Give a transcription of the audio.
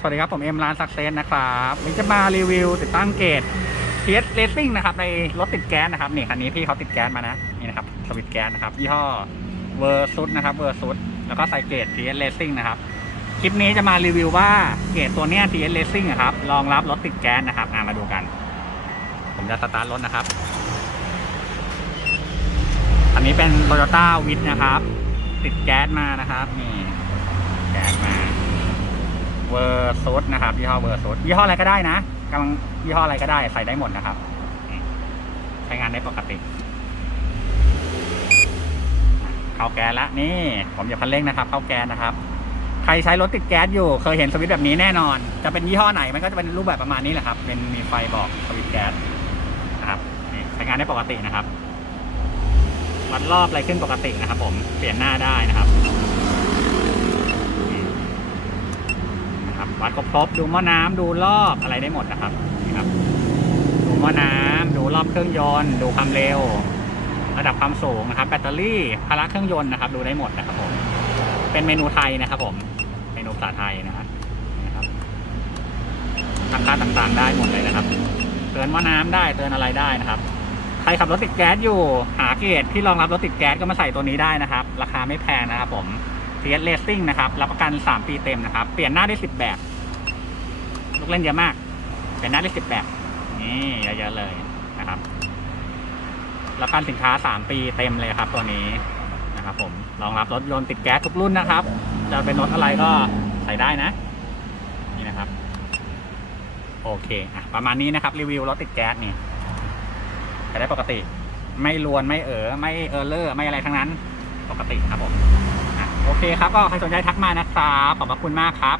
สวัสดีครับผมเอ็มร้านซักเซนนะครับวันนี้จะมารีวิวติดตั้งเกต TS Racing นะครับในรถติดแก๊สนะครับนี่คันนี้พี่เขาติดแก๊สมานะนี่นะครับสวิตแก๊สนะครับยี่ห้อเวอร์ซุดนะครับเวอร์ซุดแล้วก็ใส่เกต TS Racing นะครับคลิปนี้จะมารีวิวว่าเกตตัวเนี้ย TS Racing อะครับรองรับรถติดแก๊สนะครับามาดูกัน ผมจะสตาร์ทรถนะครับ อันนี้เป็น Toyota w i t นะครับ ติดแก๊สมานะครับนี่แก๊สมา อร์ซดนะครับยี่ห้อเวอร์ซดยี่ห้ออะไรก็ได้นะกำลังยี่ห้ออะไรก็ได้ใส่ได้หมดนะครับ ใช้งานได้ปกติ เข้าแก๊สละนี่ ผมอย่าพันเร่งนะครับ เข้าแก๊สนะครับ ใครใช้รถติดแก๊สอยู่ เคยเห็นสวิตช์แบบนี้แน่นอน จะเป็นยี่ห้อไหนมันก็จะเป็นรูปแบบประมาณนี้แหละครับ เป็นมีไฟบอกสวิตช์แก๊สนะครับนี่ใช้งานได้ปกตินะครับวัดรอบอะไรขึ้นปกตินะครับ ผมเปลี่ยนหน้าได้นะครับ นะครับ วัดครบๆดูหม้อน้ำดูรอบอะไรได้หมดนะครับนี่ครับ ดูหม้อน้ำดูรอบเครื่องยนต์ ดูความเร็ว ระดับความสูงนะครับ แบตเตอรี่พละเครื่องยนต์นะครับ ดูได้หมดนะครับผมเป็นเมนูไทยนะครับ ผมเมนูภาษาไทยนะครับนะครับทำค่าต่างๆได้หมดเลยนะครับ เตือนหม้อน้ำได้เตือนอะไรได้นะครับใครขับรถติดแก๊สอยู่ หาเกรที่รองรับรถติดแก๊สก็มาใส่ตัวนี้ได้นะครับ ราคาไม่แพงนะครับผม TS Racing นะครับรับประกัน 3 ปีเต็มนะครับ เปลี่ยนหน้าได้ 10 แบบลูกเล่นเยอะมาก เปลี่ยนหน้าได้ 10 แบบ นี่เยอะๆเลยนะครับรับประกันสินค้า 3 ปีเต็มเลยครับ ตัวนี้นะครับ ผมรองรับรถยนต์ติดแก๊สทุกรุ่นนะครับ จะเป็นรถอะไรก็ใส่ได้นะนี่นะครับ โอเคอะประมาณนี้นะครับ รีวิวรถติดแก๊สนี่ใช้ได้ปกติ ไม่ลวนไม่เออไม่เออเลอร์ไม่อะไรทั้งนั้น ปกติครับผม เคครับก็ใครสนใจทักมานะครับ ขอบพระคุณมากครับ